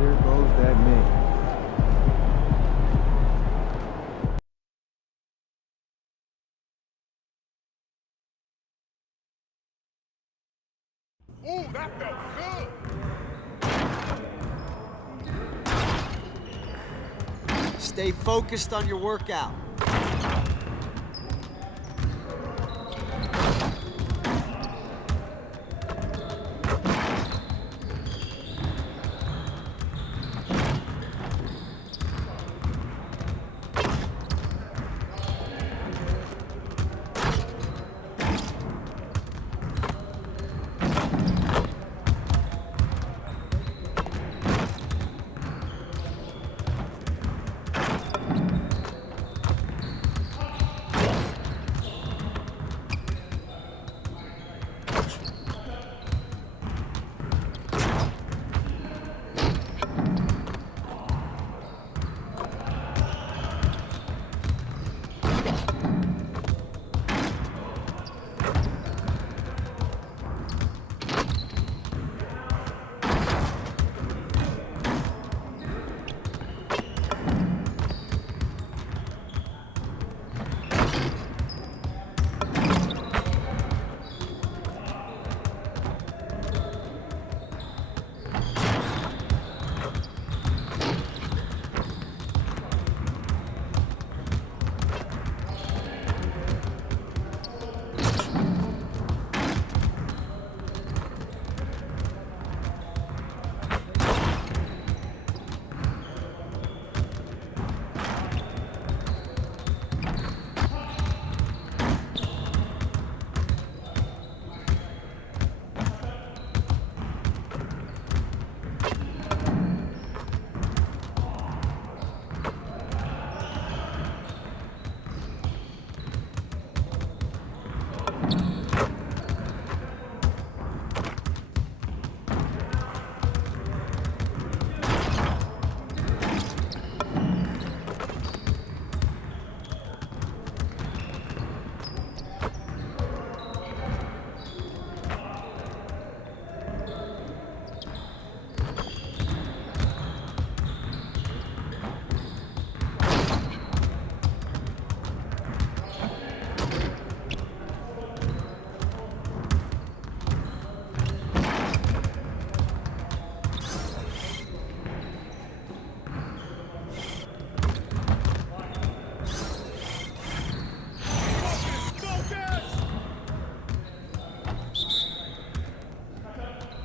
There goes that man. Ooh, that felt good. Stay focused on your workout.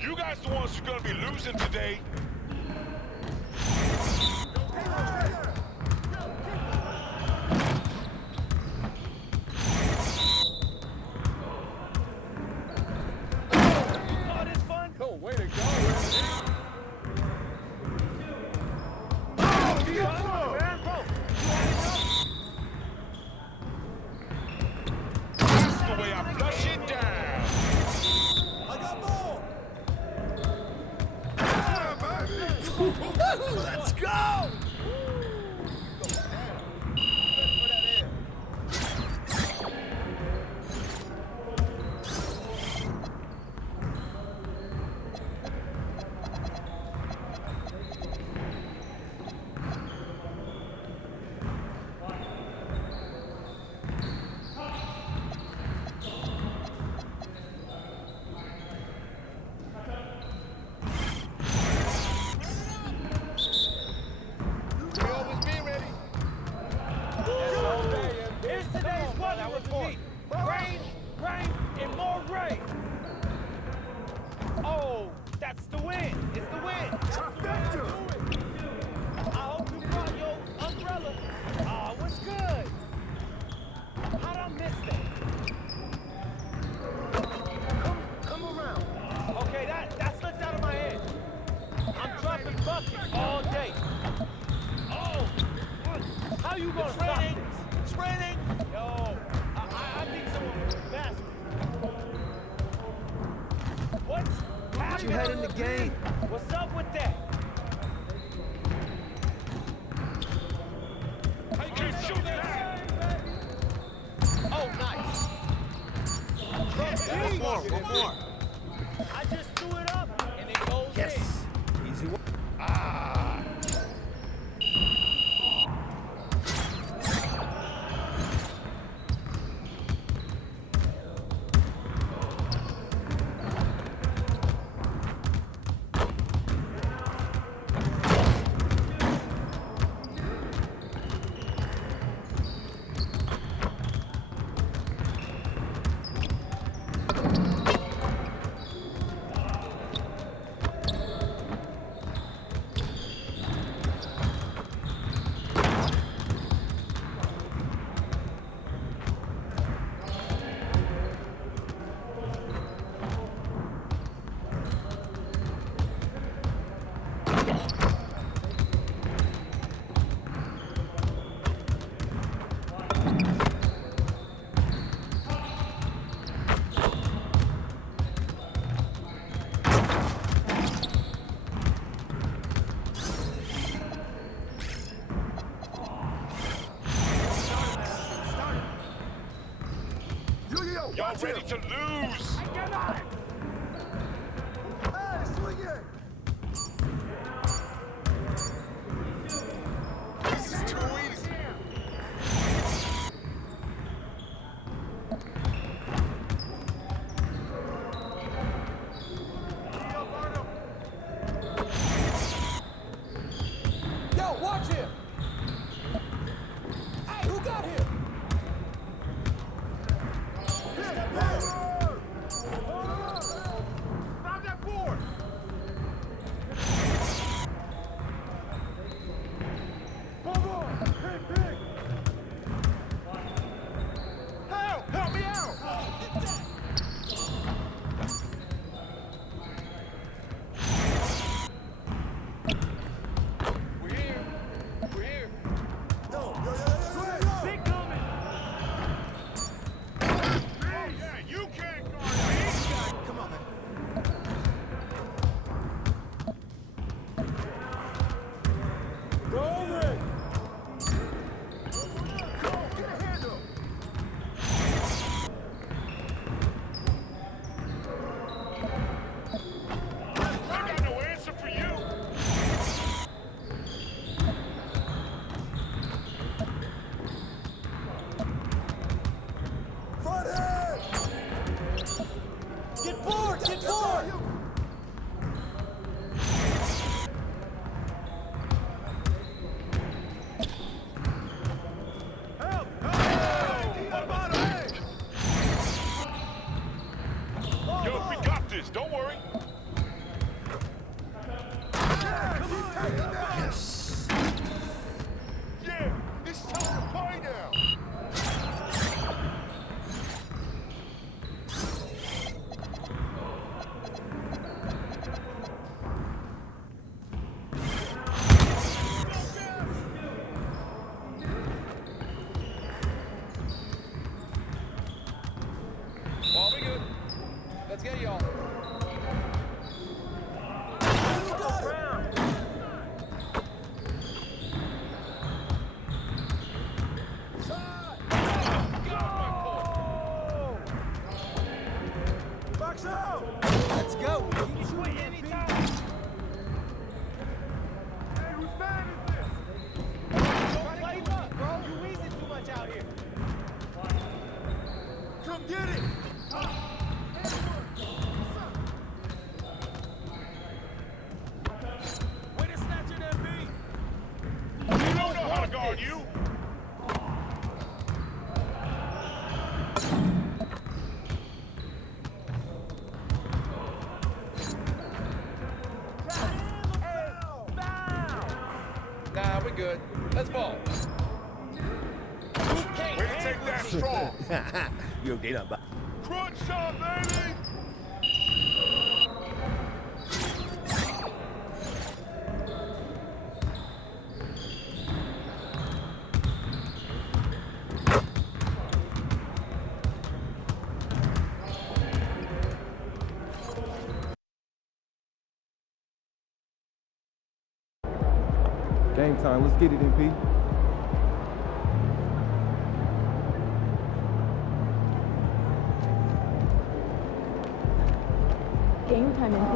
You guys the ones who are gonna be losing today. Cool, way to go. That's the way I flush it down. I got ball. Let's go. Here's today's weather report. Rain, rain, and more rain. Oh, that's the wind. It's the wind. I hope you brought your umbrella. Oh, what's good? How'd I miss that? Come around. Okay, that slipped out of my head. I'm dropping buckets all day. Oh, how you gonna stop this? It's raining. Yo, I think someone was basket. What's happening? You head in the game. What's up with that? I can shoot that. Oh, nice. One more. I just threw it up and it goes in. Yes. Easy one. Ah. not ready to lose. Hey, swing it! This is too easy. Yo, watch him! Hey, who got him? Grab that board! Come on! Big, big! Help! Help me out! We're here. We're here. Big coming! Yeah, you can't guard me. Come on, man. Go over it! Get a handle! I got no answer for you. Front head! Get forward! Get forward! Help! Yo, we got this. Don't worry. Yeah, it's time to play now. Well, we good. Let's get y'all. Box out! Let's go. Quit anytime. Hey, whose man is this? Don't play up, bro. You wheezing too much out here. Come get it! Way to snatch it, MB. You don't know how to guard you. Nah, we're good. Let's ball. Way to take that strong. You'll get up. Crunch time, baby. Game time. Let's get it, MP. Game time, MP.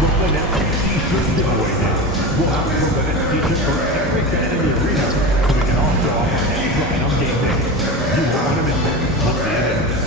Brooklyn Nets t-shirt giveaway day. We'll have a Brooklyn Nets t-shirt for every fan in the arena, so we can all show off our handwriting on game day. You won't want to miss it. We'll see you there.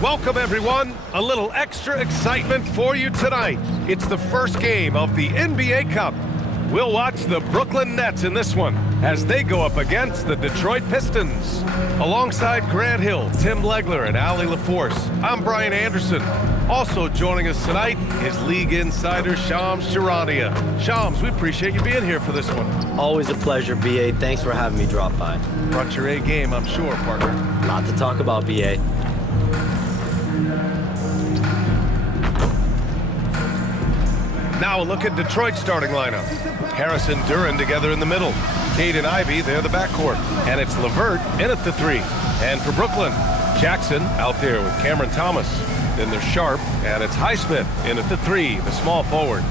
Welcome, everyone. A little extra excitement for you tonight. It's the first game of the NBA Cup. We'll watch the Brooklyn Nets in this one as they go up against the Detroit Pistons. Alongside Grant Hill, Tim Legler, and Allie LaForce, I'm Brian Anderson. Also joining us tonight is League Insider Shams Charania. Shams, we appreciate you being here for this one. Always a pleasure, BA. Thanks for having me drop by. Brought your A game, I'm sure, partner. Lot to talk about, BA. Now a look at Detroit's starting lineup. Harris and Duran together in the middle. Cade and Ivy, they're the backcourt. And it's LeVert in at the 3. And for Brooklyn, Jackson out there with Cameron Thomas. Then there's Sharp, and it's Highsmith in at the 3, the small forward.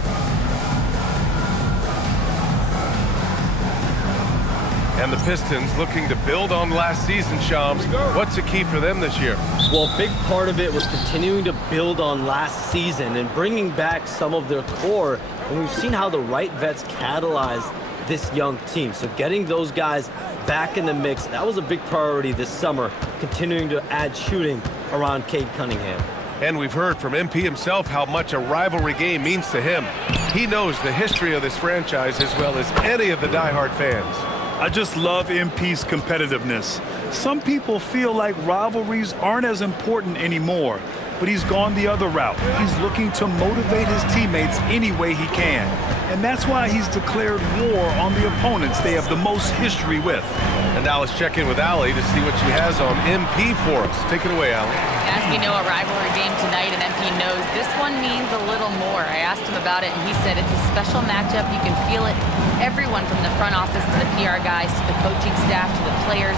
And the Pistons looking to build on last season, Shams. What's the key for them this year? Well, a big part of it was continuing to build on last season and bringing back some of their core. And we've seen how the right vets catalyzed this young team. So getting those guys back in the mix, that was a big priority this summer, continuing to add shooting around Cade Cunningham. And we've heard from MP himself how much a rivalry game means to him. He knows the history of this franchise as well as any of the diehard fans. I just love MP's competitiveness. Some people feel like rivalries aren't as important anymore, but he's gone the other route. He's looking to motivate his teammates any way he can. And that's why he's declared war on the opponents they have the most history with. And now let's check in with Allie to see what she has on MP for us. Take it away, Allie. As we know, a rivalry game tonight, and MP knows this one means a little more. I asked him about it, and he said it's a special matchup. You can feel it. Everyone from the front office to the PR guys to the coaching staff to the players,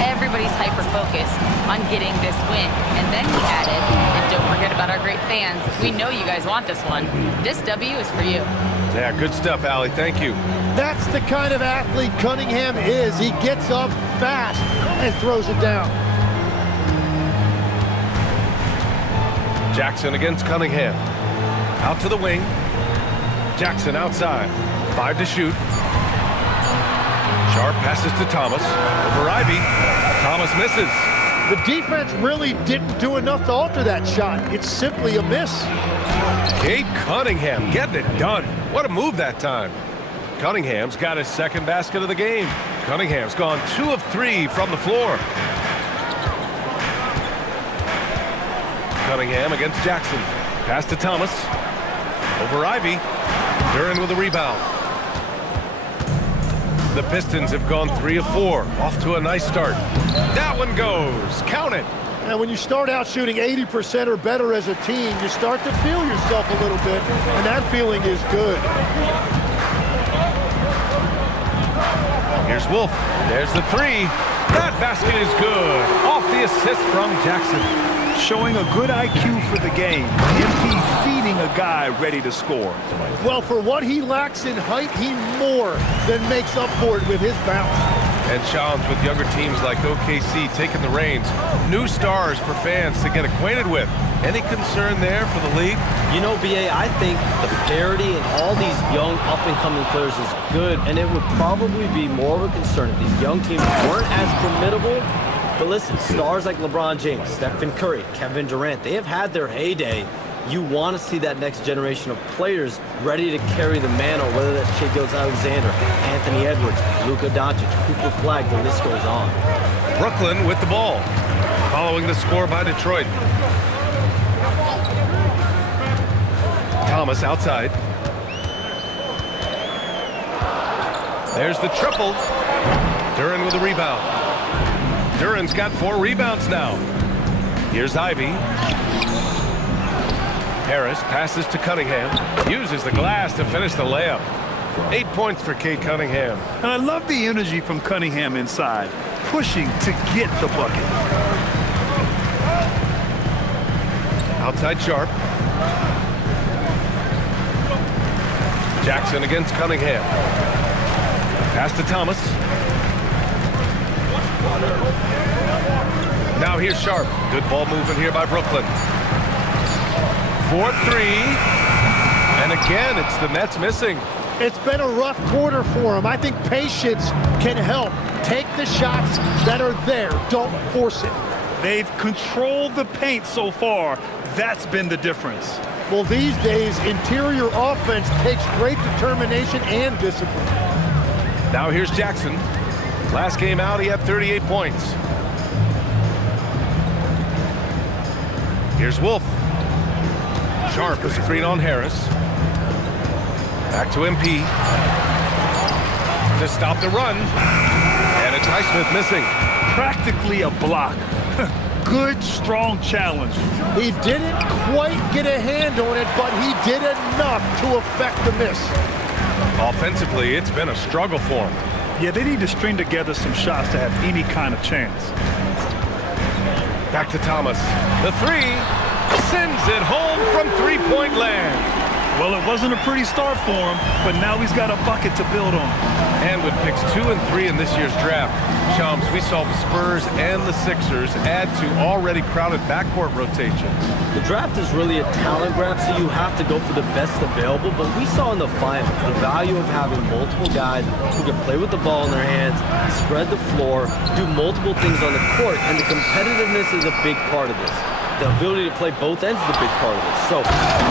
everybody's hyper-focused on getting this win. And then he added, and don't forget about our great fans, we know you guys want this one. This W is for you. Yeah, good stuff, Allie. Thank you. That's the kind of athlete Cunningham is. He gets up fast and throws it down. Jackson against Cunningham. Out to the wing. Jackson outside. 5 to shoot. Sharp passes to Thomas. Over Ivy. Thomas misses. The defense really didn't do enough to alter that shot. It's simply a miss. Cade Cunningham getting it done. What a move that time. Cunningham's got his second basket of the game. Cunningham's gone 2 of 3 from the floor. Cunningham against Jackson. Pass to Thomas. Over Ivy. Duran with a rebound. The Pistons have gone 3 of 4. Off to a nice start. That one goes. Count it. And when you start out shooting 80% or better as a team, you start to feel yourself a little bit, and that feeling is good. Here's Wolf. There's the 3. That basket is good. Off the assist from Jackson. Showing a good IQ for the game. MP feeding a guy ready to score. Well, for what he lacks in height, he more than makes up for it with his bounce. And Shams, with younger teams like OKC taking the reins, new stars for fans to get acquainted with. Any concern there for the league? You know, BA, I think the parity in all these young up-and-coming players is good, and it would probably be more of a concern if these young teams weren't as formidable. But listen, stars like LeBron James, Stephen Curry, Kevin Durant, they have had their heyday. You want to see that next generation of players ready to carry the mantle, whether that's Shai Gilgeous-Alexander, Anthony Edwards, Luka Doncic, Cooper Flag, the list goes on. Brooklyn with the ball. following the score by Detroit. Thomas outside. There's the triple. Duran with a rebound. Duran's got 4 rebounds now. Here's Ivy. Harris passes to Cunningham. Uses the glass to finish the layup. 8 points for Cade Cunningham. And I love the energy from Cunningham inside, pushing to get the bucket. Outside Sharp. Jackson against Cunningham. Pass to Thomas. Now here's Sharp. Good ball movement here by Brooklyn. 4-3. And again, it's the Nets missing. It's been a rough quarter for him. I think patience can help. Take the shots that are there. Don't force it. They've controlled the paint so far. That's been the difference. Well, these days, interior offense takes great determination and discipline. Now here's Jackson. Last game out, he had 38 points. Here's Wolf. Sharp is a screen on Harris. Back to MP. To stop the run. And it's Highsmith missing. Practically a block. Good, strong challenge. He didn't quite get a hand on it, but he did enough to affect the miss. Offensively, it's been a struggle for him. Yeah, they need to string together some shots to have any kind of chance. Back to Thomas. The 3 sends it home from three-point land. Well, it wasn't a pretty start for him, but now he's got a bucket to build on. And with picks 2 and 3 in this year's draft, Shams, we saw the Spurs and the Sixers add to already crowded backcourt rotations. The draft is really a talent grab, so you have to go for the best available, but we saw in the finals the value of having multiple guys who can play with the ball in their hands, spread the floor, do multiple things on the court, and the competitiveness is a big part of this. The ability to play both ends is a big part of this. So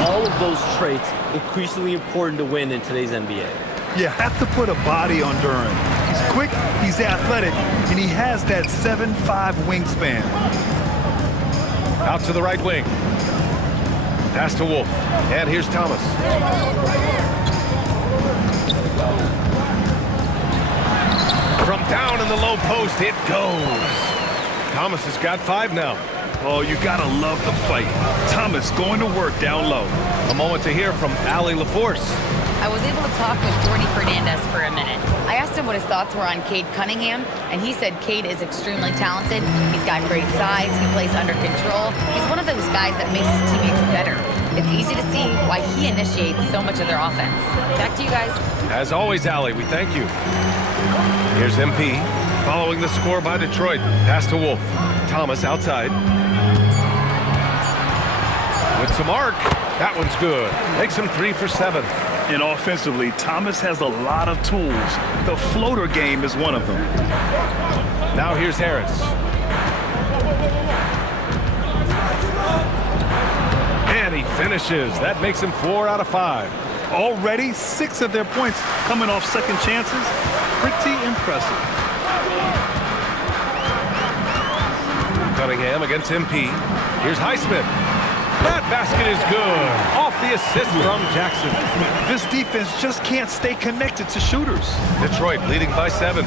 all of those traits increasingly important to win in today's NBA. You have to put a body on Duran. He's quick, he's athletic, and he has that 7'5" wingspan. Out to the right wing. Pass to Wolf. And here's Thomas. From down in the low post, it goes. Thomas has got 5 now. Oh, you gotta love the fight. Thomas going to work down low. A moment to hear from Allie LaForce. I was able to talk with Jordy Fernandez for a minute. I asked him what his thoughts were on Cade Cunningham, and he said Cade is extremely talented. He's got great size. He plays under control. He's one of those guys that makes his teammates better. It's easy to see why he initiates so much of their offense. Back to you guys. As always, Allie, we thank you. Here's MP. Following the score by Detroit. Pass to Wolf. Thomas outside. With some arc. That one's good. Makes him 3 for 7. And offensively, Thomas has a lot of tools. The floater game is one of them. Now here's Harris. And he finishes. That makes him 4 out of 5. Already 6 of their points coming off second chances. Pretty impressive. Cunningham against MP. Here's Highsmith. That basket is good. Off the assist from Jackson. This defense just can't stay connected to shooters. Detroit leading by 7.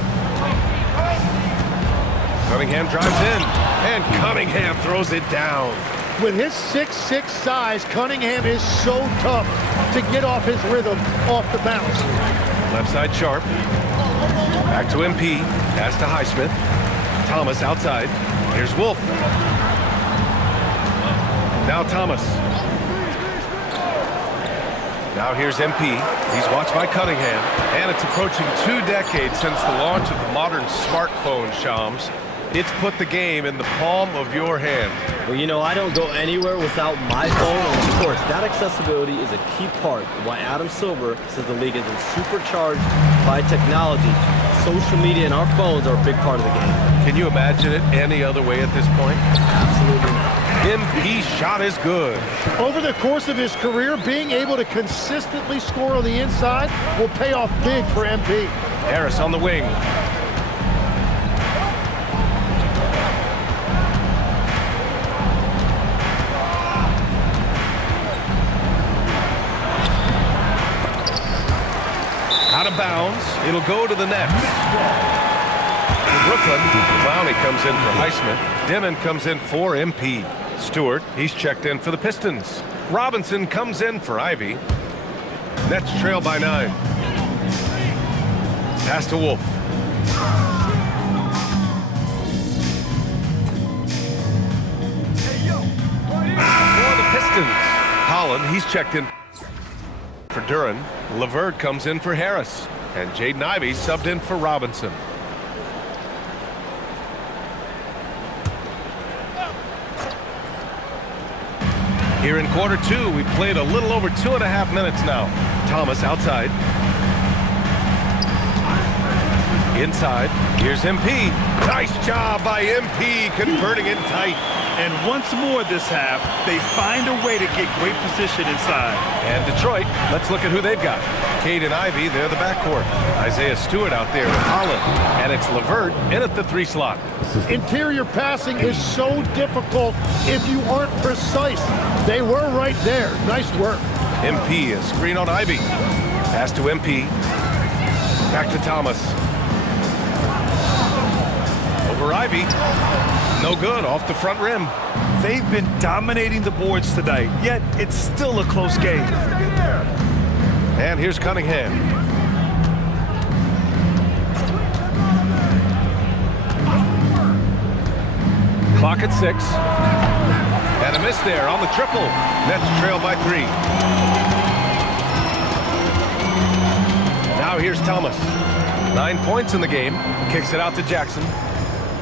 Cunningham drives in. And Cunningham throws it down. With his 6'6" size, Cunningham is so tough to get off his rhythm off the bounce. Left side Sharp. Back to MP. Pass to Highsmith. Thomas outside. Here's Wolf. Now Thomas. Now here's MP. He's watched by Cunningham. And it's approaching 2 decades since the launch of the modern smartphone, Shams. It's put the game in the palm of your hand. Well, you know, I don't go anywhere without my phone. And of course, that accessibility is a key part of why Adam Silver says the league has been supercharged by technology. Social media and our phones are a big part of the game. Can you imagine it any other way at this point? Absolutely not. MP's shot is good. Over the course of his career, being able to consistently score on the inside will pay off big for MP. Harris on the wing. Out of bounds. It'll go to the net. For Brooklyn, Clowney comes in for Highsmith. Dimon comes in for MP. Stewart, he's checked in for the Pistons. Robinson comes in for Ivy. Nets trail by 9. Pass to Wolf. For the Pistons, Holland, he's checked in for Duran. Levert comes in for Harris. And Jaden Ivey subbed in for Robinson. Here in quarter 2, we've played a little over 2.5 minutes now. Thomas outside. Inside. Here's MP. Nice job by MP converting it tight. And once more this half, they find a way to get great position inside. And Detroit, let's look at who they've got. Cade and Ivy, they're the backcourt. Isaiah Stewart out there with Holland. And it's Levert in at the 3 slot. Interior passing is so difficult if you aren't precise. They were right there. Nice work. MP, a screen on Ivy. Pass to MP. Back to Thomas. Over Ivy. No good, off the front rim. They've been dominating the boards tonight, yet it's still a close game. And here's Cunningham. Clock at 6. And a miss there on the triple. Nets trail by 3. Now here's Thomas. 9 points in the game. Kicks it out to Jackson.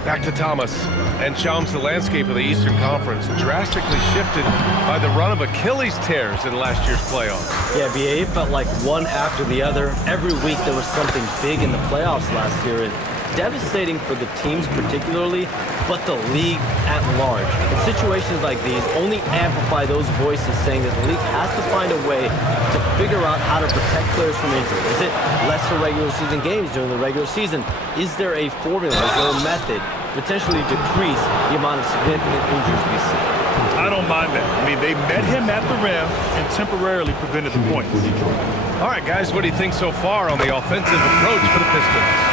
Back to Thomas. And Shams, the landscape of the Eastern Conference drastically shifted by the run of Achilles tears in last year's playoffs. Yeah, BA, it felt like one after the other. Every week there was something big in the playoffs last year, and devastating for the teams particularly, but the league at large. In situations like these, only amplify those voices saying that the league has to find a way to figure out how to protect players from injury. Is it lesser regular season games during the regular season? Is there a formula? Is there a method potentially decrease the amount of significant injuries we see? I don't mind that. I mean, they met him at the rim and temporarily prevented the points. All right, guys, what do you think so far on the offensive approach for the Pistons?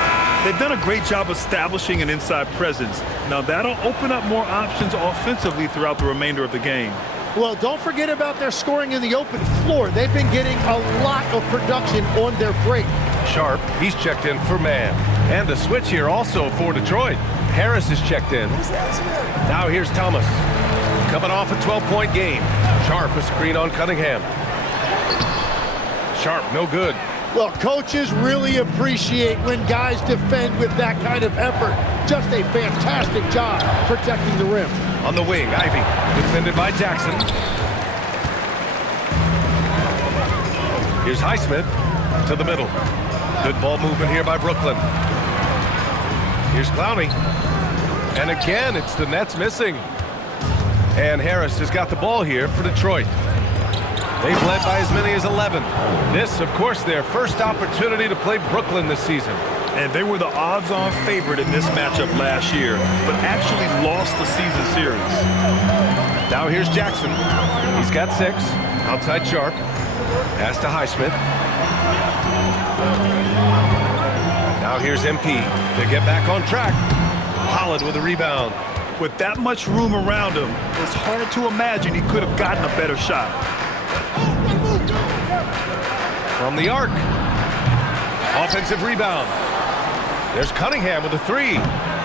They've done a great job establishing an inside presence. Now, that'll open up more options offensively throughout the remainder of the game. Well, don't forget about their scoring in the open floor. They've been getting a lot of production on their break. Sharp, he's checked in for man. And a switch here also for Detroit. Harris is checked in. Now here's Thomas. Coming off a 12-point game. Sharp, a screen on Cunningham. Sharp, no good. Well, coaches really appreciate when guys defend with that kind of effort. Just a fantastic job protecting the rim. On the wing, Ivy, defended by Jackson. Here's Highsmith to the middle. Good ball movement here by Brooklyn. Here's Clowney. And again, it's the Nets missing. And Harris has got the ball here for Detroit. They've led by as many as 11. This, of course, their first opportunity to play Brooklyn this season. And they were the odds-on favorite in this matchup last year, but actually lost the season series. Now here's Jackson. He's got 6. Outside Sharp. Pass to Highsmith. Now here's MP to get back on track. Holland with a rebound. With that much room around him, it's hard to imagine he could have gotten a better shot. From the arc. Offensive rebound. There's Cunningham with a 3.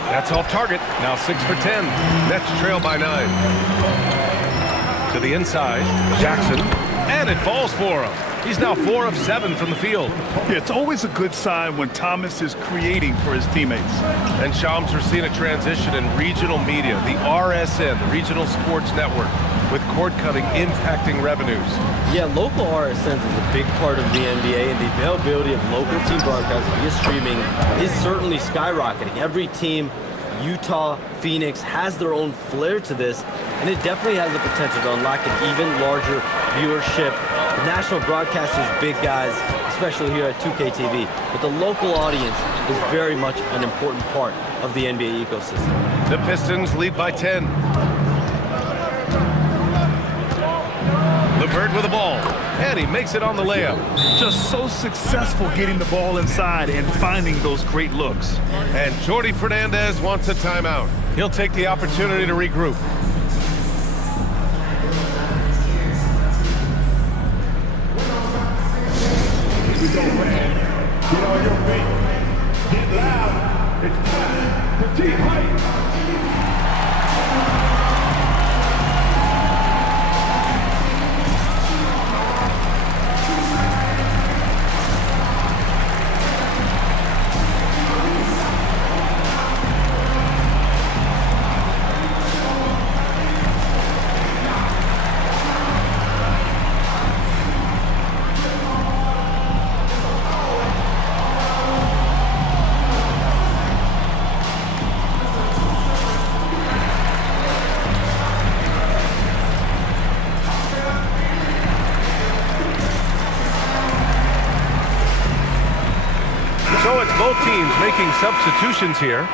That's off target. Now 6 for 10. Nets trail by 9. To the inside. Jackson. And it falls for him. He's now 4 of 7 from the field. Yeah, it's always a good sign when Thomas is creating for his teammates. And Shams, we're seeing a transition in regional media. The RSN, the Regional Sports Network, with cord cutting impacting revenues. Yeah, local RSNs is a big part of the NBA, and the availability of local team broadcasts via streaming is certainly skyrocketing. Every team, Utah, Phoenix, has their own flair to this, and it definitely has the potential to unlock an even larger viewership. The national broadcast is big, guys, especially here at 2K TV, but the local audience is very much an important part of the NBA ecosystem. The Pistons lead by 10. LeVert with the ball, and he makes it on the layup. Just so successful getting the ball inside and finding those great looks. And Jordi Fernandez wants a timeout. He'll take the opportunity to regroup. Here we go, fans. Get on your feet. Get loud. It's time for team hype. So it's both teams making substitutions here.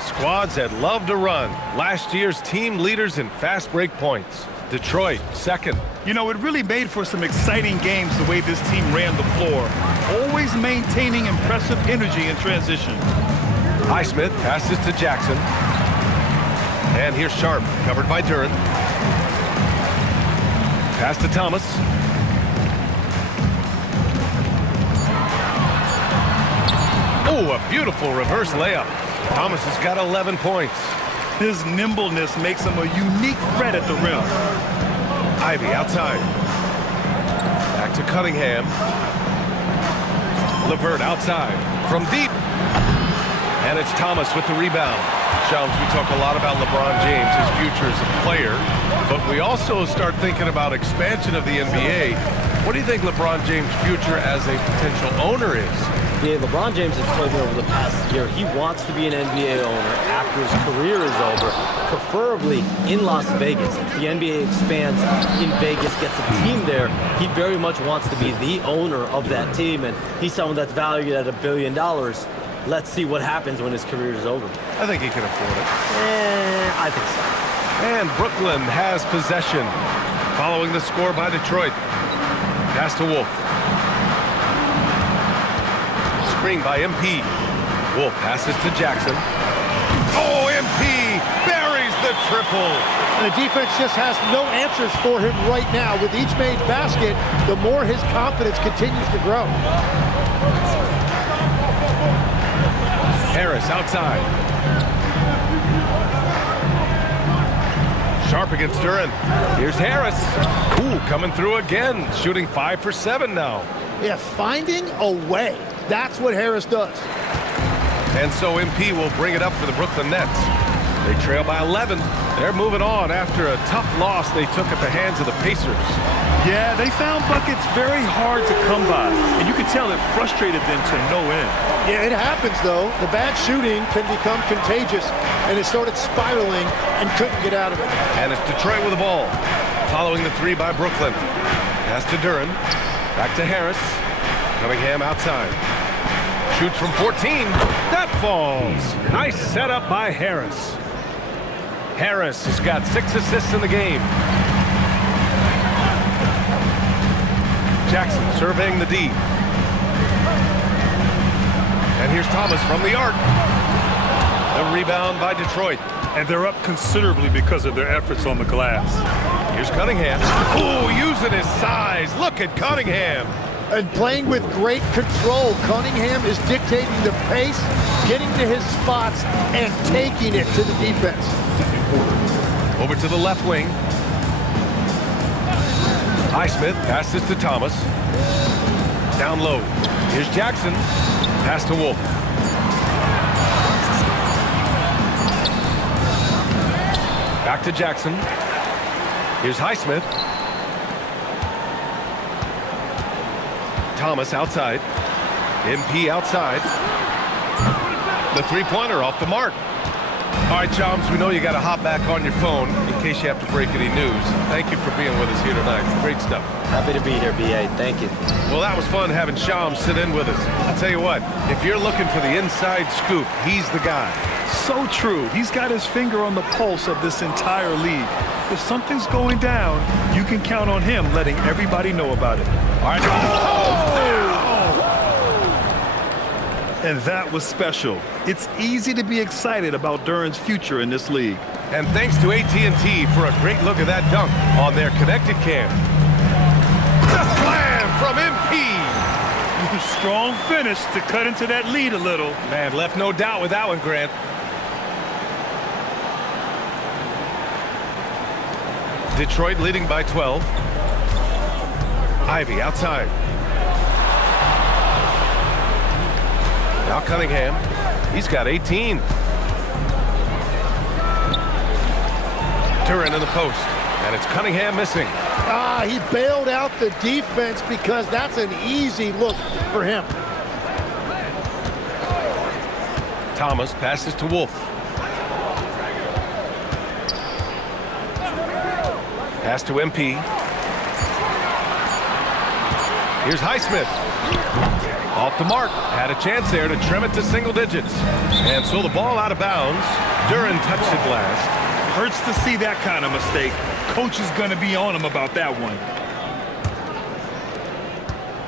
Squads that love to run. Last year's team leaders in fast break points. Detroit, second. You know, it really made for some exciting games the way this team ran the floor. Always maintaining impressive energy in transition. Highsmith passes to Jackson. And here's Sharp, covered by Duran. Pass to Thomas. Oh, a beautiful reverse layup. Thomas has got 11 points. His nimbleness makes him a unique threat at the rim. Ivy outside. Back to Cunningham. LeVert outside from deep. And it's Thomas with the rebound. Shams, we talk a lot about LeBron James, his future as a player, but we also start thinking about expansion of the NBA. What do you think LeBron James' future as a potential owner is? Yeah, LeBron James has told me over the past year he wants to be an NBA owner after his career is over, preferably in Las Vegas. If the NBA expands in Vegas, gets a team there, he very much wants to be the owner of that team, and he's someone that's valued at $1 billion. Let's see what happens when his career is over. I think he can afford it. I think so. And Brooklyn has possession, following the score by Detroit. Pass to Wolf. Screen by MP. Wolf passes to Jackson. Oh, MP buries the triple. And the defense just has no answers for him right now. With each made basket, the more his confidence continues to grow. Harris outside. Sharp against Duran. Here's Harris. Ooh, coming through again. Shooting 5 for 7 now. Yeah, finding a way. That's what Harris does. And so MP will bring it up for the Brooklyn Nets. They trail by 11. They're moving on after a tough loss they took at the hands of the Pacers. Yeah, they found buckets very hard to come by, and you could tell it frustrated them to no end. Yeah, it happens, though. The bad shooting can become contagious, and it started spiraling and couldn't get out of it. And it's Detroit with the ball, following the 3 by Brooklyn. Pass to Duran. Back to Harris. Cunningham outside. Shoots from 14. That falls. Nice setup by Harris. Harris has got 6 assists in the game. Jackson surveying the D. And here's Thomas from the arc. The rebound by Detroit. And they're up considerably because of their efforts on the glass. Here's Cunningham. Oh, using his size. Look at Cunningham. And playing with great control. Cunningham is dictating the pace, getting to his spots, and taking it to the defense. Over to the left wing. Highsmith passes to Thomas. Down low. Here's Jackson. Pass to Wolf. Back to Jackson. Here's Highsmith. Thomas outside. MP outside. The three-pointer off the mark. All right, Chums, we know you got to hop back on your phone in case you have to break any news. Thank you for being with us here tonight. Great stuff. Happy to be here, BA. Thank you. Well, that was fun having Shams sit in with us. I'll tell you what, if you're looking for the inside scoop, he's the guy. So true. He's got his finger on the pulse of this entire league. If something's going down, you can count on him letting everybody know about it. All right. And that was special. It's easy to be excited about Duran's future in this league. And thanks to AT&T for a great look at that dunk on their connected cam. The slam from MP. Strong finish to cut into that lead a little. Man, left no doubt with that one, Grant. Detroit leading by 12. Ivy outside. Now Cunningham. He's got 18. Duran in the post. And it's Cunningham missing. He bailed out the defense because that's an easy look for him. Thomas passes to Wolf. Pass to MP. Here's Highsmith. Off the mark. Had a chance there to trim it to single digits. And so the ball out of bounds. Duran touched it last. Hurts to see that kind of mistake. Coach is going to be on him about that one.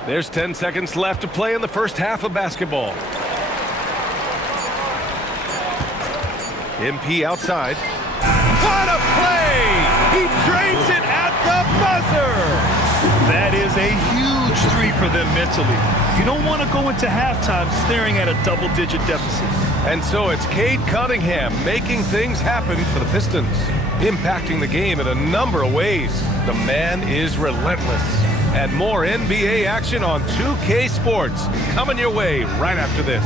There's 10 seconds left to play in the first half of basketball. MP outside. What a play! He drains it at the buzzer! That is a huge three for them mentally. You don't want to go into halftime staring at a double-digit deficit. And so it's Cade Cunningham making things happen for the Pistons, impacting the game in a number of ways. The man is relentless. And more NBA action on 2K Sports coming your way right after this.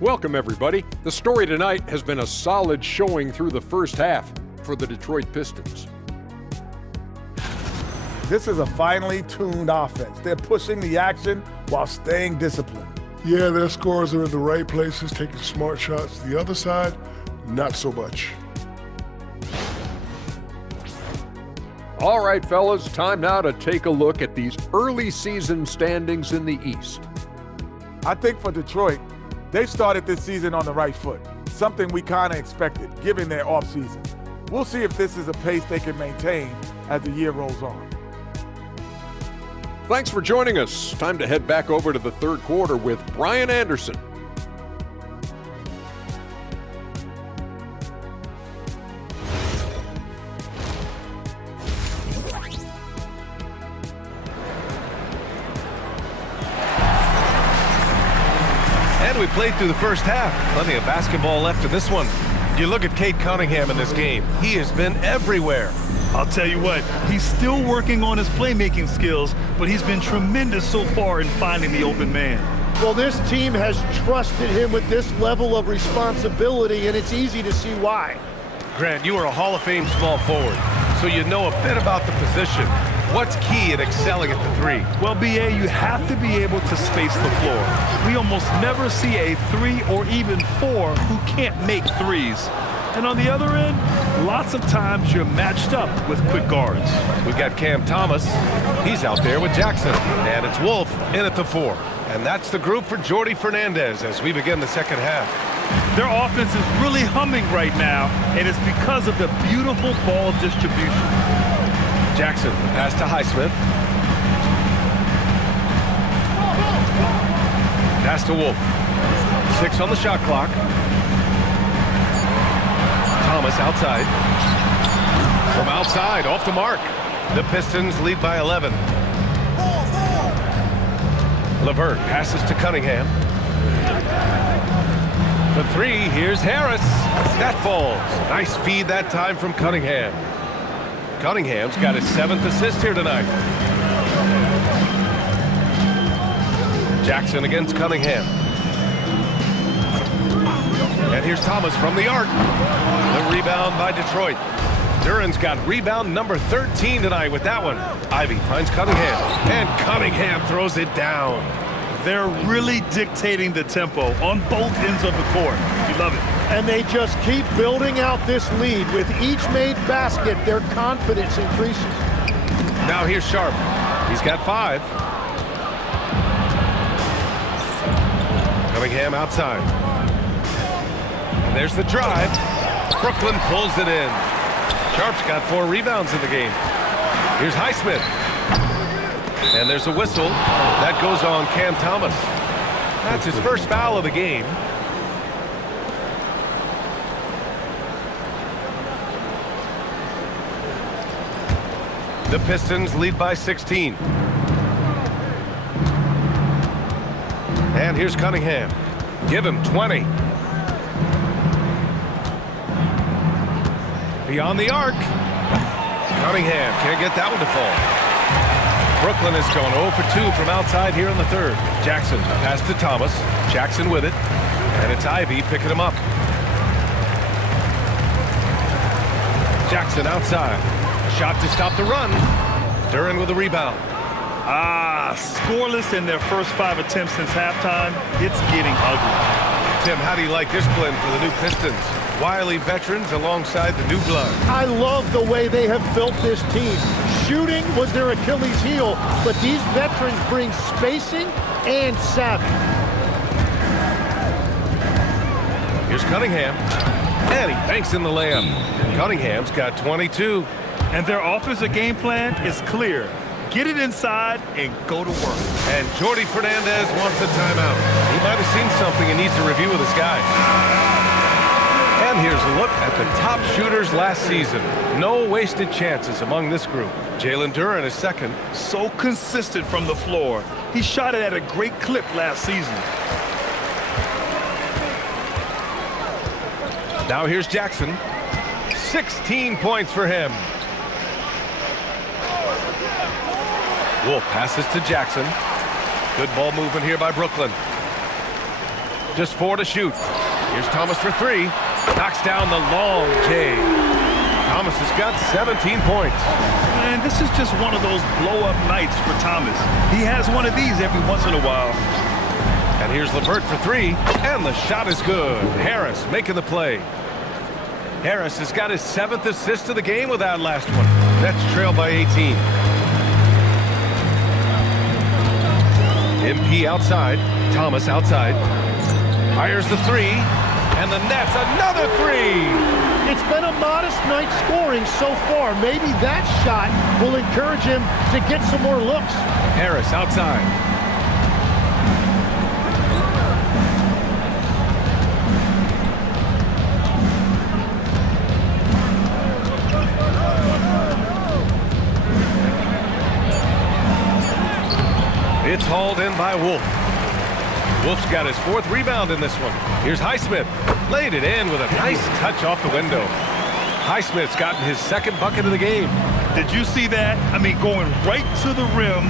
Welcome, everybody. The story tonight has been a solid showing through the first half for the Detroit Pistons. This is a finely tuned offense. They're pushing the action while staying disciplined. Yeah, their scores are in the right places, taking smart shots. The other side, not so much. All right, fellas, time now to take a look at these early season standings in the East. I think for Detroit, they started this season on the right foot, something we kind of expected, given their offseason. We'll see if this is a pace they can maintain as the year rolls on. Thanks for joining us. Time to head back over to the third quarter with Brian Anderson. And we played through the first half. Plenty of basketball left in this one. You look at Cade Cunningham in this game. He has been everywhere. I'll tell you what, he's still working on his playmaking skills, but he's been tremendous so far in finding the open man. Well, this team has trusted him with this level of responsibility, and it's easy to see why. Grant, you are a Hall of Fame small forward, so you know a bit about the position. What's key in excelling at the three? Well, BA, you have to be able to space the floor. We almost never see a 3 or even 4 who can't make threes. And on the other end, lots of times you're matched up with quick guards. We've got Cam Thomas. He's out there with Jackson. And it's Wolf in at the 4. And that's the group for Jordi Fernandez as we begin the second half. Their offense is really humming right now, and it's because of the beautiful ball distribution. Jackson, the pass to Highsmith. Pass to Wolf. 6 on the shot clock. Thomas outside. From outside, off the mark. The Pistons lead by 11. LeVert passes to Cunningham. For 3, here's Harris. That falls. Nice feed that time from Cunningham. Cunningham's got his 7th assist here tonight. Jackson against Cunningham. And here's Thomas from the arc. The rebound by Detroit. Duran's got rebound number 13 tonight with that one. Ivy finds Cunningham. And Cunningham throws it down. They're really dictating the tempo on both ends of the court. You love it. And they just keep building out this lead. With each made basket, their confidence increases. Now here's Sharp. He's got 5. Cunningham outside. And there's the drive. Brooklyn pulls it in. Sharp's got 4 rebounds in the game. Here's Highsmith. And there's a whistle. That goes on Cam Thomas. That's his first foul of the game. The Pistons lead by 16. And here's Cunningham. Give him 20. Beyond the arc. Cunningham can't get that one to fall. Brooklyn has gone 0 for 2 from outside here in the third. Jackson pass to Thomas. Jackson with it. And it's Ivy picking him up. Jackson outside. Shot to stop the run. Duran with a rebound. Scoreless in their first 5 attempts since halftime. It's getting ugly. Tim, how do you like this blend for the new Pistons? Wily veterans alongside the new blood. I love the way they have built this team. Shooting was their Achilles heel, but these veterans bring spacing and savvy. Here's Cunningham. And he banks in the layup. Cunningham's got 22. And their offensive game plan is clear. Get it inside and go to work. And Jordi Fernandez wants a timeout. He might have seen something and needs a review with his guys. And here's a look at the top shooters last season. No wasted chances among this group. Jalen Duran is second. So consistent from the floor. He shot it at a great clip last season. Now here's Jackson. 16 points for him. Wolf passes to Jackson. Good ball movement here by Brooklyn. Just 4 to shoot. Here's Thomas for 3. Knocks down the long J. Thomas has got 17 points. And this is just one of those blow-up nights for Thomas. He has one of these every once in a while. And here's LeVert for 3. And the shot is good. Harris making the play. Harris has got his 7th assist of the game with that last one. Nets trail by 18. MP outside. Thomas outside. Fires the 3. And the Nets, another 3. It's been a modest night scoring so far. Maybe that shot will encourage him to get some more looks. Harris outside. It's hauled in by Wolf. Wolf's got his 4th rebound in this one. Here's Highsmith. Laid it in with a nice touch off the window. Highsmith's gotten his 2nd bucket of the game. Did you see that? I mean, going right to the rim.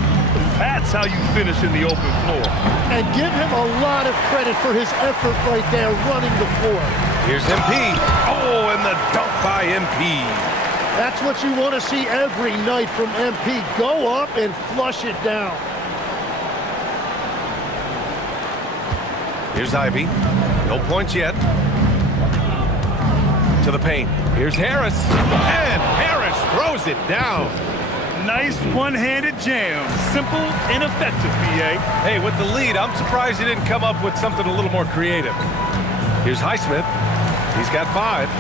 That's how you finish in the open floor. And give him a lot of credit for his effort right there running the floor. Here's MP. Oh, and the dunk by MP. That's what you want to see every night from MP. Go up and flush it down. Here's Ivy. No points yet. To the paint. Here's Harris. And Harris throws it down. Nice one-handed jam. Simple and effective, BA. Hey, with the lead, I'm surprised he didn't come up with something a little more creative. Here's Highsmith. He's got 5.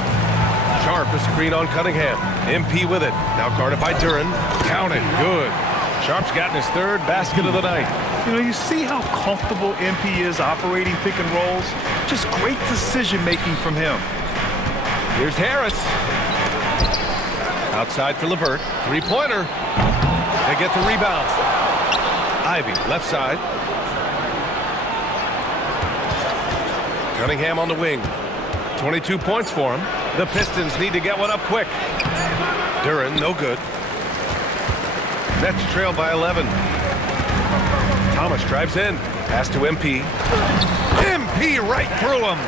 Sharp, a screen on Cunningham. MP with it. Now guarded by Duran. Count it. Good. Sharp's gotten his 3rd basket of the night. You know, you see how comfortable MP is operating pick and rolls? Just great decision-making from him. Here's Harris. Outside for LeVert. 3-pointer. They get the rebound. Ivy, left side. Cunningham on the wing. 22 points for him. The Pistons need to get one up quick. Duran, no good. Nets trail by 11. Thomas drives in. Pass to MP. MP right through him.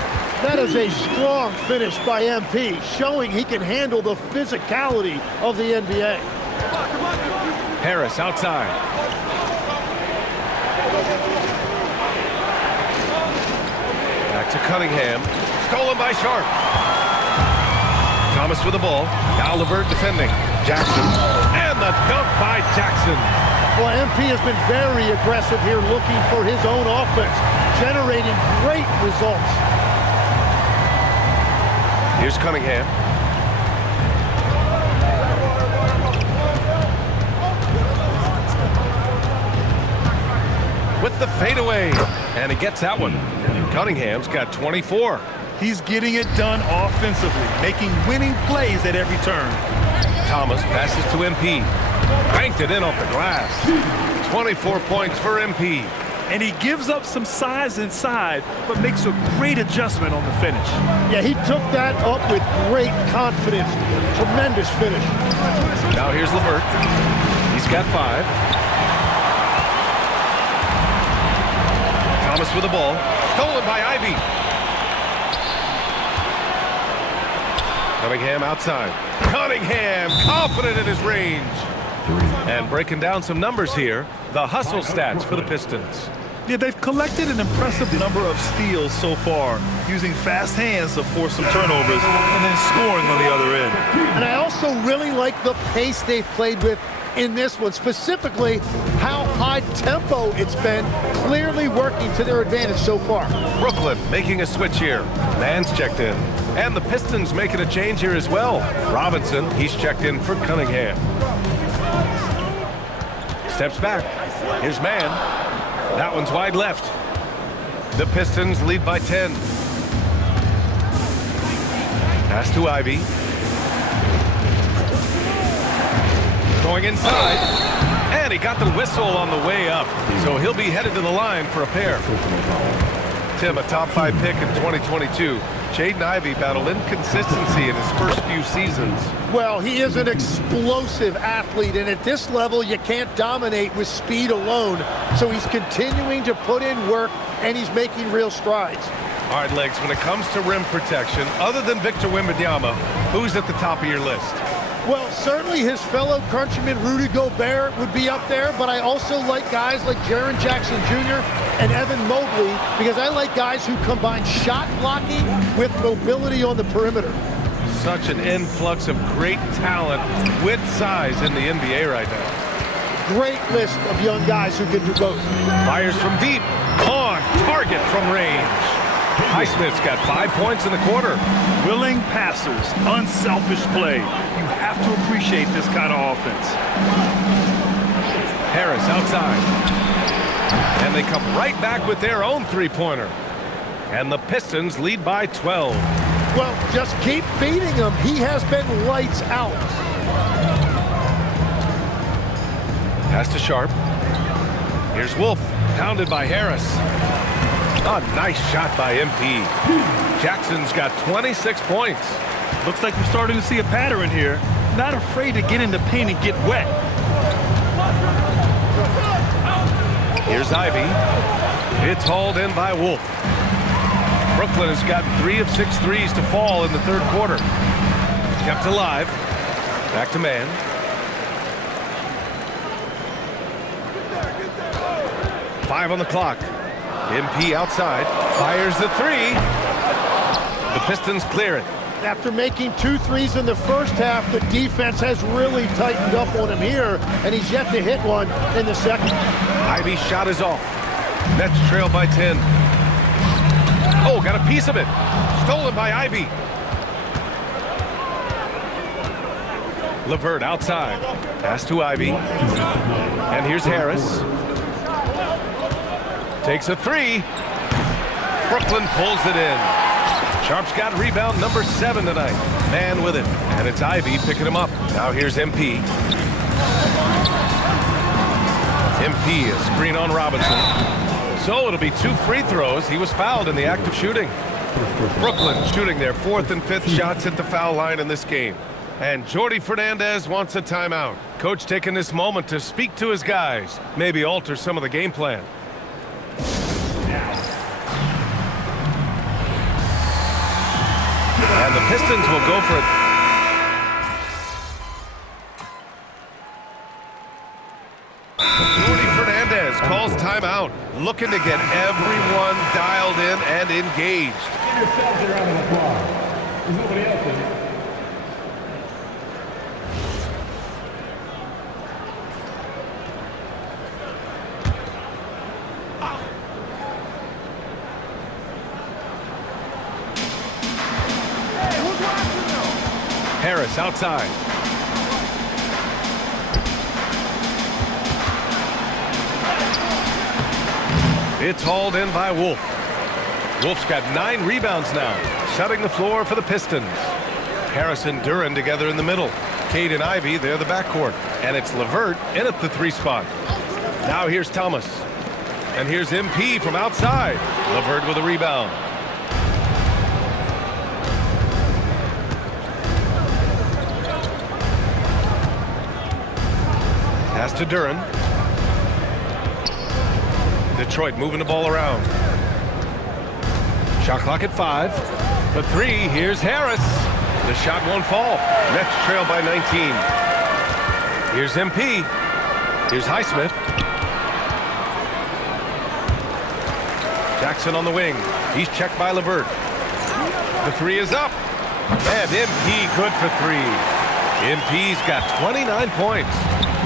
That is a strong finish by MP, showing he can handle the physicality of the NBA. Harris outside. to Cunningham. Stolen by Sharp. Thomas with the ball. Now LeVert defending. Jackson. And the dunk by Jackson. Well, MP has been very aggressive here looking for his own offense, generating great results. Here's Cunningham. With the fadeaway. And he gets that one. Cunningham's got 24. He's getting it done offensively, making winning plays at every turn. Thomas passes to MP. Banked it in off the glass. 24 points for MP. And he gives up some size inside, but makes a great adjustment on the finish. Yeah, he took that up with great confidence. Tremendous finish. Now here's LeVert. He's got 5. Thomas with the ball. Stolen by Ivy. Cunningham outside. Cunningham confident in his range. And breaking down some numbers here, the hustle stats for the Pistons. Yeah, they've collected an impressive number of steals so far, using fast hands to force some turnovers and then scoring on the other end. And I also really like the pace they've played with in this one, specifically how high tempo it's been, clearly working to their advantage so far. Brooklyn making a switch here. Mann's checked in. And the Pistons making a change here as well. Robinson, he's checked in for Cunningham. Steps back. Here's Mann. That one's wide left. The Pistons lead by 10. Pass to Ivy. Going inside. And he got the whistle on the way up. So he'll be headed to the line for a pair. Tim, a top 5 pick in 2022. Jaden Ivey battled inconsistency in his first few seasons. Well, he is an explosive athlete, and at this level, you can't dominate with speed alone. So he's continuing to put in work, and he's making real strides. All right, Legs, when it comes to rim protection, other than Victor Wembanyama, who's at the top of your list? Well, certainly his fellow countryman Rudy Gobert would be up there, but I also like guys like Jaren Jackson Jr. and Evan Mobley because I like guys who combine shot blocking with mobility on the perimeter. Such an influx of great talent with size in the NBA right now. Great list of young guys who can do both. Fires from deep, on target from range. Highsmith's got 5 points in the quarter. Willing passers, unselfish play. You have to appreciate this kind of offense. Harris outside. And they come right back with their own three-pointer. And the Pistons lead by 12. Well, just keep feeding him. He has been lights out. Pass to Sharp. Here's Wolf, pounded by Harris. A nice shot by MP. Jackson's got 26 points. Looks like we're starting to see a pattern here. Not afraid to get in the paint and get wet. Here's Ivy. It's hauled in by Wolf. Brooklyn has got 3 of 6 threes to fall in the third quarter. Kept alive. Back to Mann. Five on the clock. MP outside. Fires the 3. The Pistons clear it. After making 2 threes in the first half, the defense has really tightened up on him here, and he's yet to hit one in the second. Ivy's shot is off. Nets trail by 10. Oh, got a piece of it. Stolen by Ivy. LeVert outside. Pass to Ivy. And here's Harris. Takes a 3. Brooklyn pulls it in. Sharp's got rebound number 7 tonight. Mann with it. And it's Ivy picking him up. Now here's MP. MP, a screen on Robinson. So it'll be 2 free throws. He was fouled in the act of shooting. Brooklyn shooting their 4th and 5th shots at the foul line in this game. And Jordi Fernandez wants a timeout. Coach taking this moment to speak to his guys. Maybe alter some of the game plan. And the Pistons will go for it. Jordi Fernandez calls timeout, looking to get everyone dialed in and engaged. Give yourselves a round of applause. There's nobody else in it. Harris outside. It's hauled in by Wolf. Wolf's got 9 rebounds now, shutting the floor for the Pistons. Harris and Duran together in the middle. Cade and Ivy, they're the backcourt. And it's LeVert in at the 3 spot. Now here's Thomas. And here's MP from outside. LeVert with a rebound. Pass to Duran. Detroit moving the ball around. Shot clock at 5. For 3, here's Harris. The shot won't fall. Nets trail by 19. Here's MP. Here's Highsmith. Jackson on the wing. He's checked by LeVert. The 3 is up. And MP good for 3. MP's got 29 points.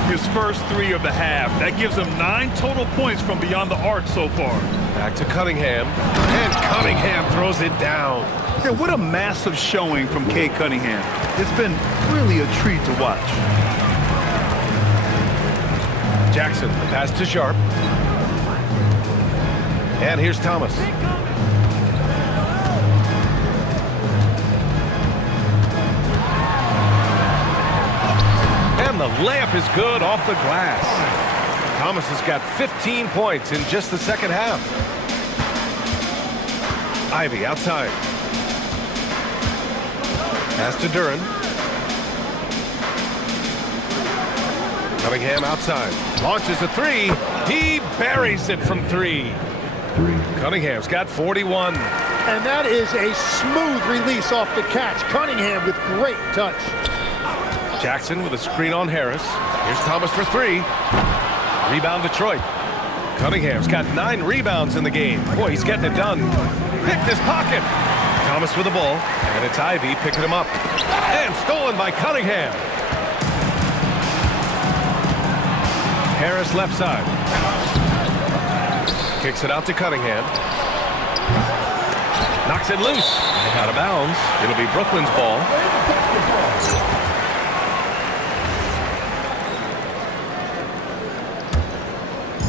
His first 3 of the half. That gives him 9 total points from beyond the arc so far. Back to Cunningham. And Cunningham throws it down. Yeah, what a massive showing from Cade Cunningham. It's been really a treat to watch. Jackson, the pass to Sharp. And here's Thomas. And the layup is good off the glass. Thomas has got 15 points in just the second half. Ivy outside. Pass to Duran. Cunningham outside. Launches a 3. He buries it from 3. Cunningham's got 41. And that is a smooth release off the catch. Cunningham with great touch. Jackson with a screen on Harris. Here's Thomas for 3. Rebound Detroit. Cunningham's got 9 rebounds in the game. Boy, he's getting it done. Picked his pocket. Thomas with the ball. And it's Ivy picking him up. And stolen by Cunningham. Harris left side. Kicks it out to Cunningham. Knocks it loose. Out of bounds. It'll be Brooklyn's ball.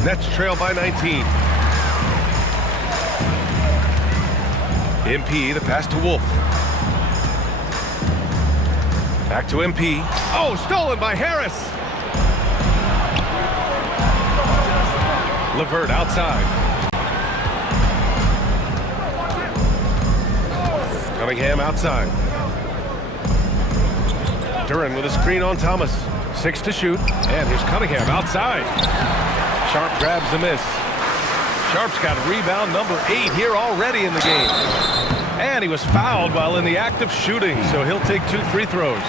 Nets trail by 19. MP, the pass to Wolf. Back to MP. Oh, stolen by Harris. LeVert outside. Cunningham outside. Duran with a screen on Thomas. 6 to shoot. And here's Cunningham outside. Sharp grabs the miss. Sharp's got rebound number 8 here already in the game. And he was fouled while in the act of shooting, so he'll take 2 free throws.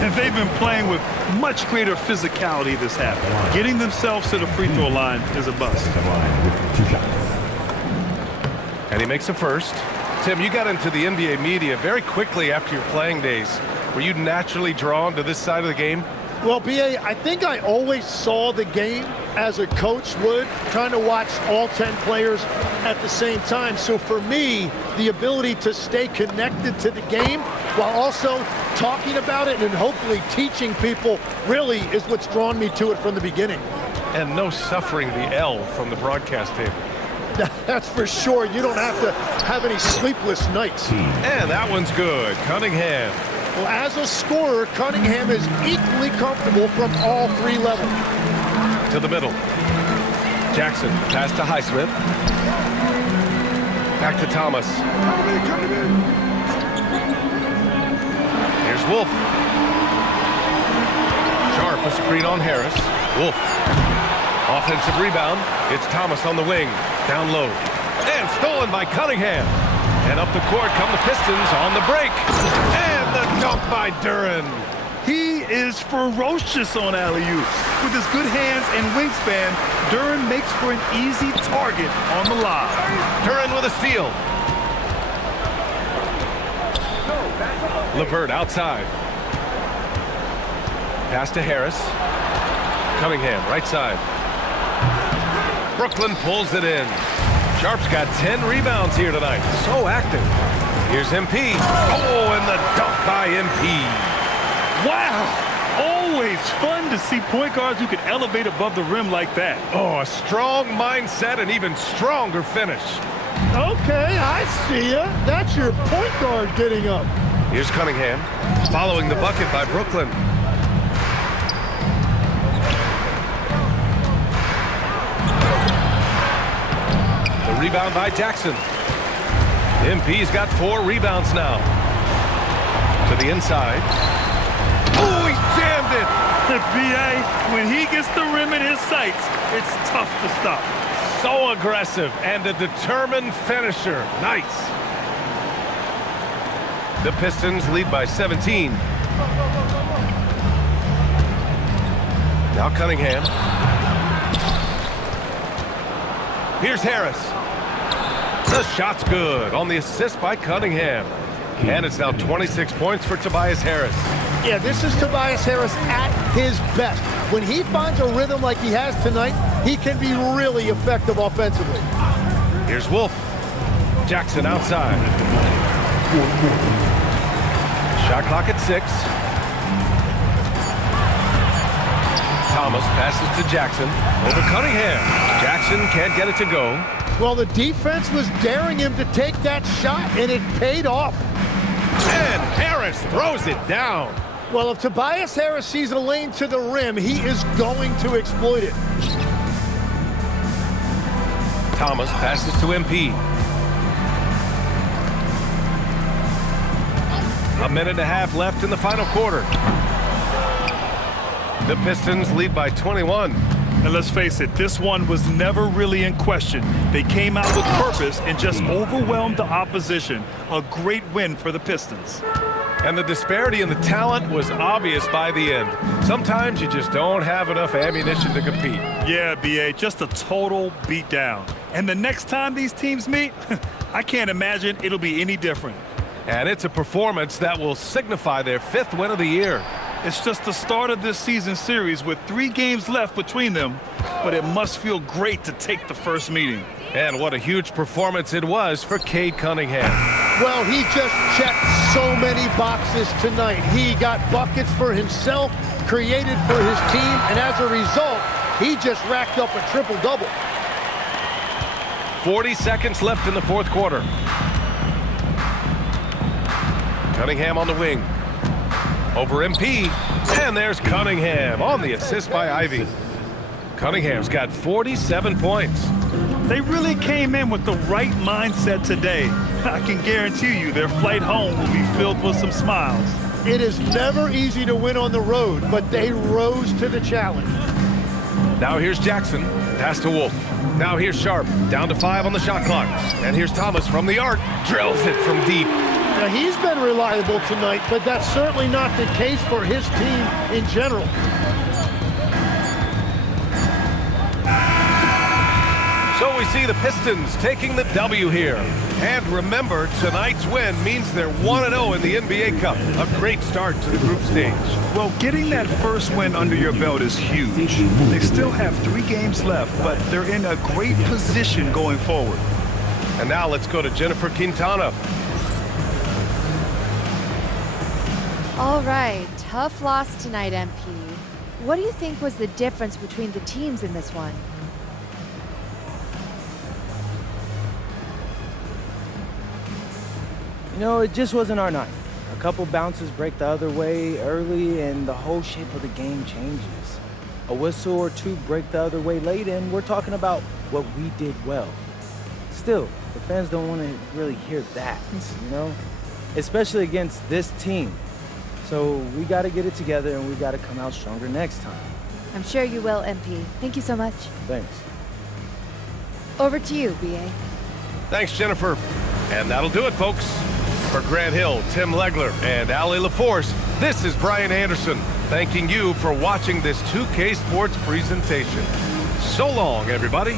And they've been playing with much greater physicality this half. Getting themselves to the free throw line is a bust. And he makes a first. Tim, you got into the NBA media very quickly after your playing days. Were you naturally drawn to this side of the game? Well, B.A., I think I always saw the game as a coach would, trying to watch all 10 players at the same time. So for me, the ability to stay connected to the game while also talking about it and hopefully teaching people really is what's drawn me to it from the beginning. And no suffering the L from the broadcast table. That's for sure. You don't have to have any sleepless nights. And that one's good. Cunningham. Well, as a scorer, Cunningham is equally comfortable from all 3 levels. To the middle. Jackson, pass to Highsmith. Back to Thomas. Here's Wolf. Sharp, a screen on Harris. Wolf. Offensive rebound. It's Thomas on the wing. Down low. And stolen by Cunningham. And up the court come the Pistons on the break. And the dunk by Duran. He is ferocious on alley-oops. With his good hands and wingspan, Duren makes for an easy target on the lob. Duren with a steal. LeVert outside. Pass to Harris. Cunningham, right side. Brooklyn pulls it in. Sharp's got 10 rebounds here tonight. So active. Here's MP. Oh, and the dunk by MP. Wow! Always fun to see point guards who can elevate above the rim like that. Oh, a strong mindset and even stronger finish. Okay, I see ya. That's your point guard getting up. Here's Cunningham, following the bucket by Brooklyn. The rebound by Jackson. MP's got 4 rebounds now. To the inside. Oh, he jammed it! B.A., when he gets the rim in his sights, it's tough to stop. So aggressive and a determined finisher. Nice. The Pistons lead by 17. Now Cunningham. Here's Harris. The shot's good on the assist by Cunningham. And it's now 26 points for Tobias Harris. Yeah, this is Tobias Harris at his best. When he finds a rhythm like he has tonight, he can be really effective offensively. Here's Wolf. Jackson outside. Shot clock at 6. Thomas passes to Jackson. Over Cunningham. Jackson can't get it to go. Well, the defense was daring him to take that shot, and it paid off. And Harris throws it down. Well, if Tobias Harris sees a lane to the rim, he is going to exploit it. Thomas passes to MP. A minute and a half left in the final quarter. The Pistons lead by 21. And let's face it, this one was never really in question. They came out with purpose and just overwhelmed the opposition. A great win for the Pistons. And the disparity in the talent was obvious by the end. Sometimes you just don't have enough ammunition to compete. Yeah, B.A., just a total beatdown. And the next time these teams meet, I can't imagine it'll be any different. And it's a performance that will signify their 5th win of the year. It's just the start of this season series with 3 games left between them, but it must feel great to take the first meeting. And what a huge performance it was for Cade Cunningham. Well, he just checked so many boxes tonight. He got buckets for himself, created for his team, and as a result, he just racked up a triple-double. 40 seconds left in the 4th quarter. Cunningham on the wing. Over MP, and there's Cunningham on the assist by Ivy. Cunningham's got 47 points. They really came in with the right mindset today. I can guarantee you their flight home will be filled with some smiles. It is never easy to win on the road, but they rose to the challenge. Now here's Jackson, pass to Wolf. Now here's Sharp, down to 5 on the shot clock. And here's Thomas from the arc, drills it from deep. Now, he's been reliable tonight, but that's certainly not the case for his team in general. So we see the Pistons taking the W here. And remember, tonight's win means they're 1-0 in the NBA Cup. A great start to the group stage. Well, getting that first win under your belt is huge. They still have 3 games left, but they're in a great position going forward. And now let's go to Jennifer Quintana. All right, tough loss tonight, MP. What do you think was the difference between the teams in this one? You know, it just wasn't our night. A couple bounces break the other way early, and the whole shape of the game changes. A whistle or 2 break the other way late, and we're talking about what we did well. Still, the fans don't want to really hear that, you know? Especially against this team. So we got to get it together, and we got to come out stronger next time. I'm sure you will, MP. Thank you so much. Thanks. Over to you, B.A. Thanks, Jennifer. And that'll do it, folks. For Grant Hill, Tim Legler, and Allie LaForce, this is Brian Anderson. thanking you for watching this 2K Sports presentation. So long, everybody.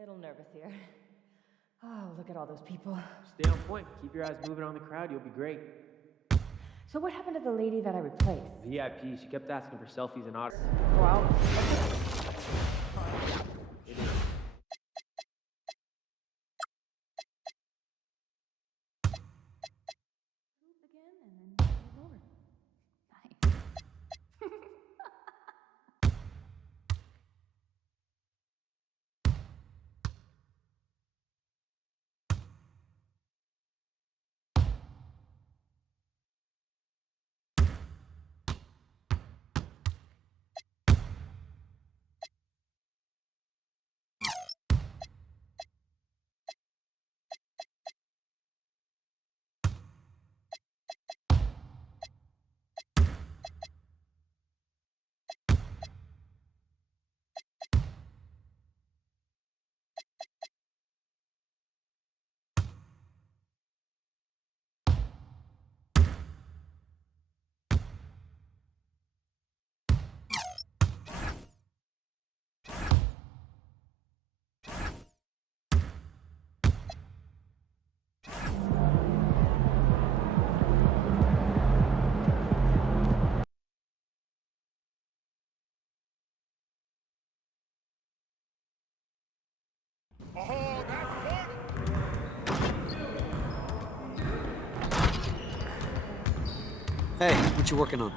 Little nervous here. Oh, look at all those people. Stay on point. Keep your eyes moving on the crowd. You'll be great. So what happened to the lady that I replaced? VIP. She kept asking for selfies and autographs. Wow. It is. Again, and then move over. Nice. Hey, what you working on?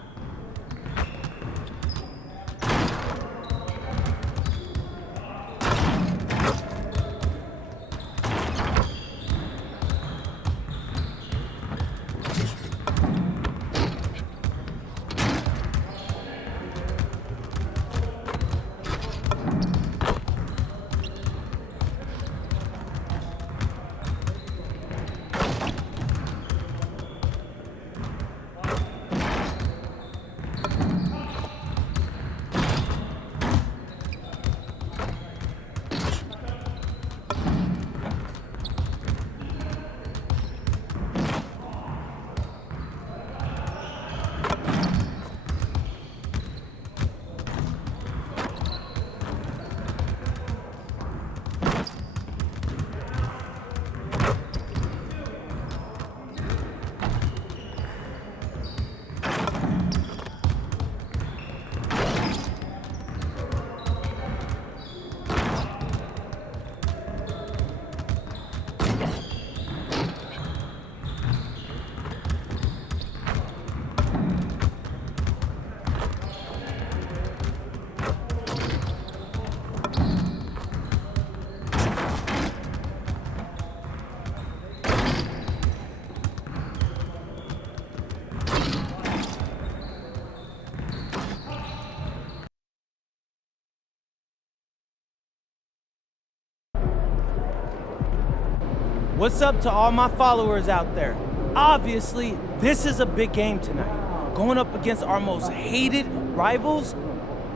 What's up to all my followers out there? Obviously, this is a big game tonight. Going up against our most hated rivals,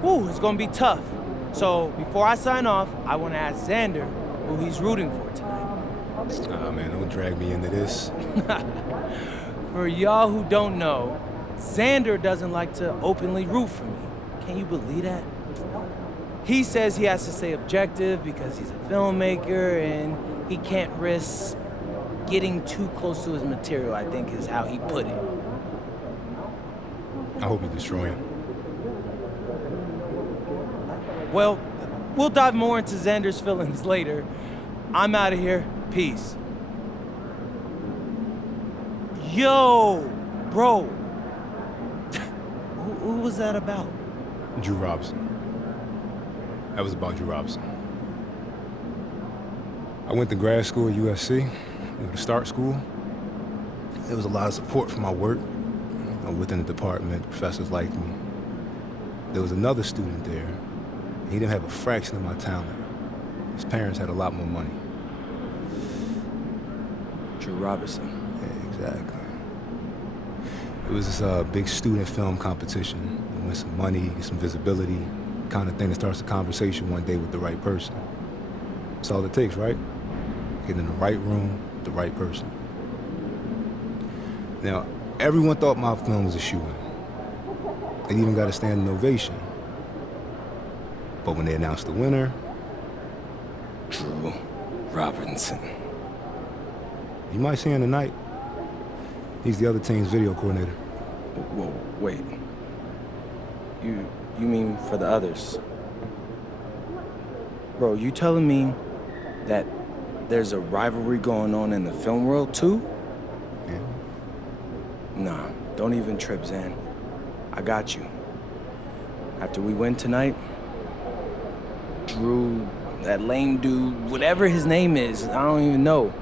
it's gonna be tough. So before I sign off, I wanna ask Xander who he's rooting for tonight. Nah, man, don't drag me into this. For y'all who don't know, Xander doesn't like to openly root for me. Can you believe that? He says he has to stay objective because he's a filmmaker and he can't risk getting too close to his material, I think is how he put it. I hope you destroy him. Well, we'll dive more into Xander's feelings later. I'm out of here. Peace. Yo, bro. Who was that about? Drew Robinson. That was about Drew Robinson. I went to grad school at USC, to start school. There was a lot of support for my work. Within the department, professors liked me. There was another student there. He didn't have a fraction of my talent. His parents had a lot more money. Drew Robinson. Yeah, exactly. It was this big student film competition. You win some money, get some visibility, kind of thing that starts a conversation one day with the right person. That's all it takes, right? Get in the right room with the right person. Now, everyone thought my film was a shoo-in. They even got a standing ovation. But when they announced the winner... Drew Robinson. You might see him tonight. He's the other team's video coordinator. Whoa, wait. You mean for the others? Bro, you telling me that there's a rivalry going on in the film world too? Yeah. Nah, don't even trip, Zan. I got you. After we win tonight, Drew, that lame dude, whatever his name is, I don't even know.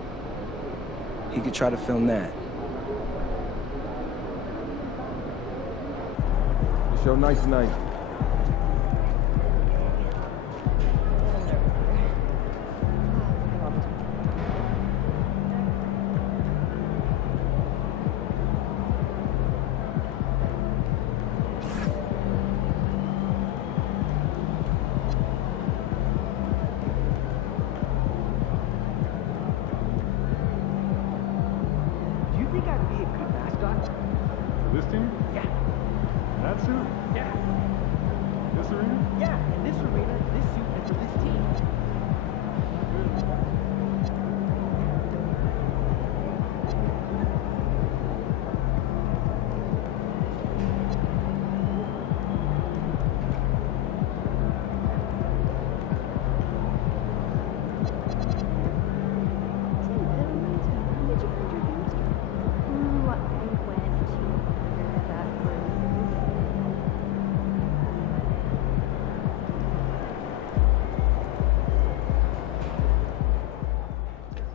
He could try to film that. It's your night tonight. Do you think I'd be a good mascot? For this team? Yeah. That suit? Yeah. This arena? Yeah, in this arena, this suit, and for this team.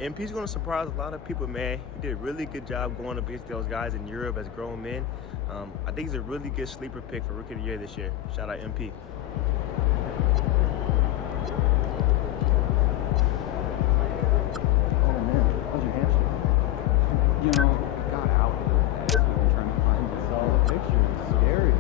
MP's going to surprise a lot of people, man. He did a really good job going up against those guys in Europe as grown men. I think he's a really good sleeper pick for Rookie of the Year this year. Shout out MP. Oh man, how's your hamstring? You know, I got out the other day. I've been trying to find the solid picture. It's scary.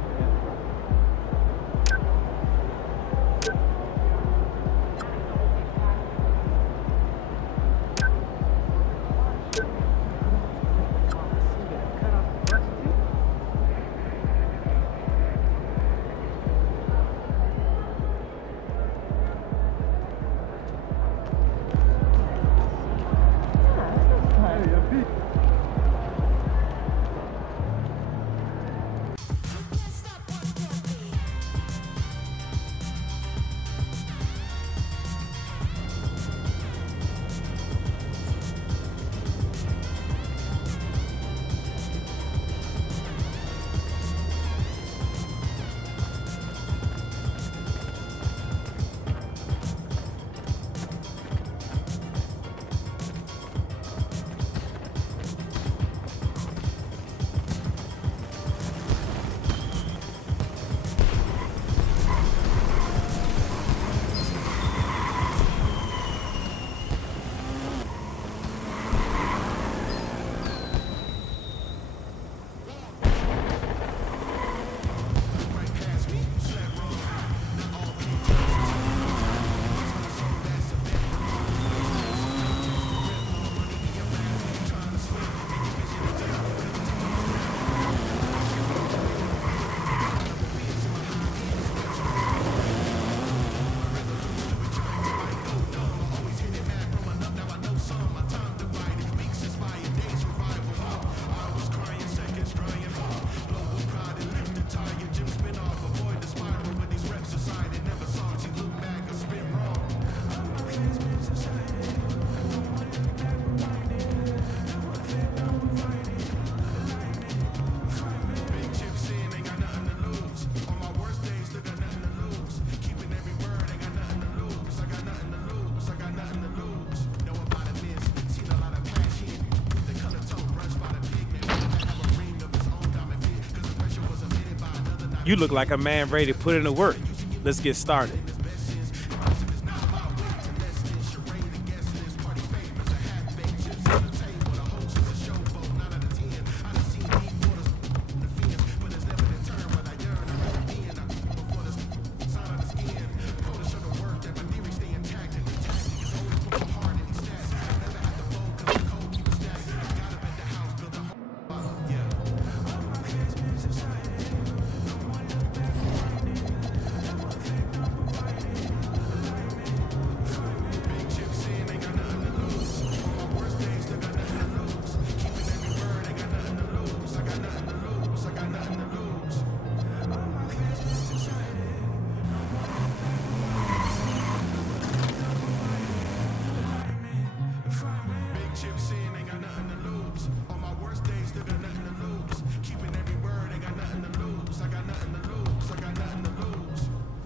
You look like a man ready to put in the work. Let's get started.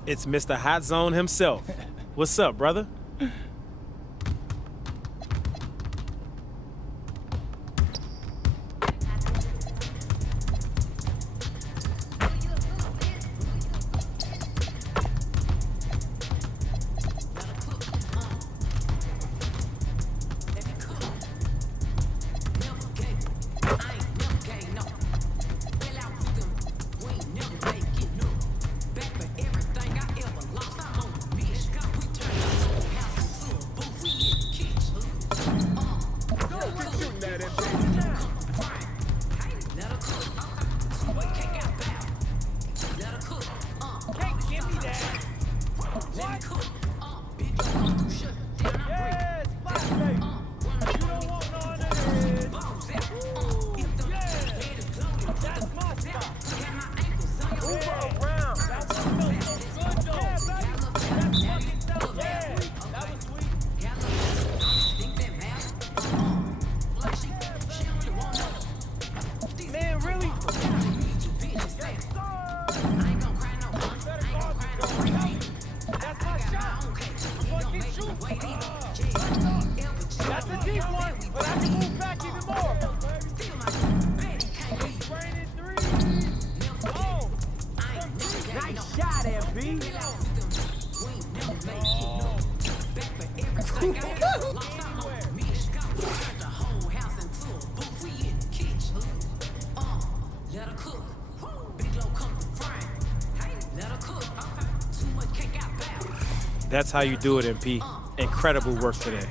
It's Mr. Hot Zone himself. What's up, brother? That's how you do it, MP. Incredible work today.